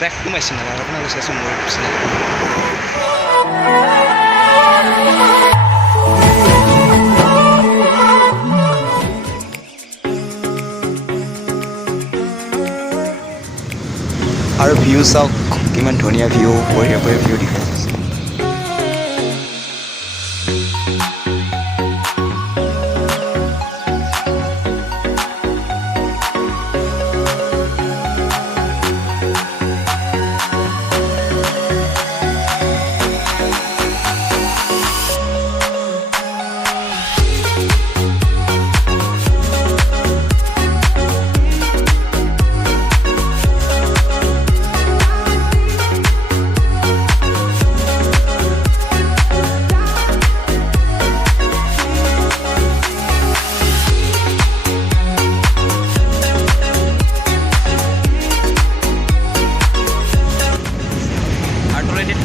back to my channel. I will share some more channel. Our views are kiman dhoniya view bore view dikhai ase.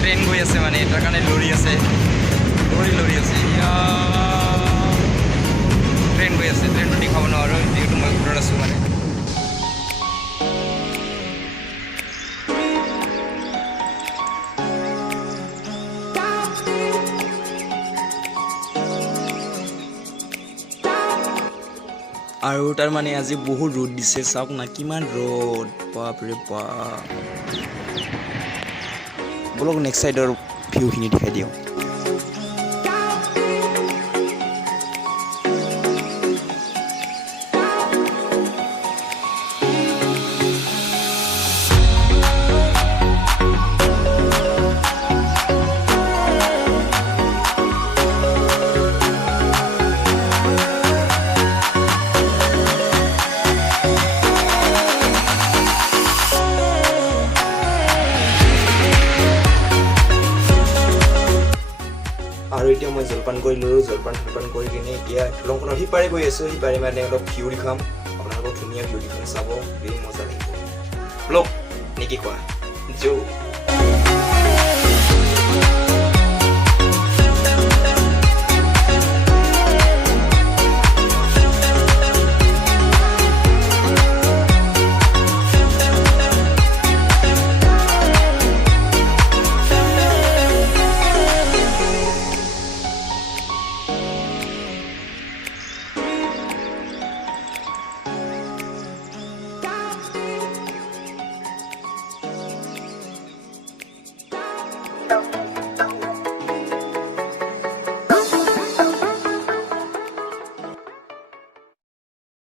Train গৈ আছে মানে এটাৰ কাৰণে লৰি আছে ট্ৰেন গৈ আছে ট্ৰেনটো দেখাব নোৱাৰো যিহেতু মই ঘৰত আছোঁ মানে আৰু তাৰ মানে আজি বহুত ৰ'দ দিছে চাওক না কিমান ৰ'দ বাপৰে বাপ ব্লগ নেক্সট সাইডৰ ভিউখিনি দেখাই দিওঁ আৰু এতিয়া মই জলপান কৰিলোঁ জলপান কৰি কিনে এতিয়া লংখনৰ সিপাৰে গৈ আছোঁ সিপাৰে মানে অলপ ভিউ দেখাম আপোনালোকক ধুনীয়া ভিউ দেখাম চাব বিৰাট মজা লাগিব ব্লগ নেকি কোৱা জো No.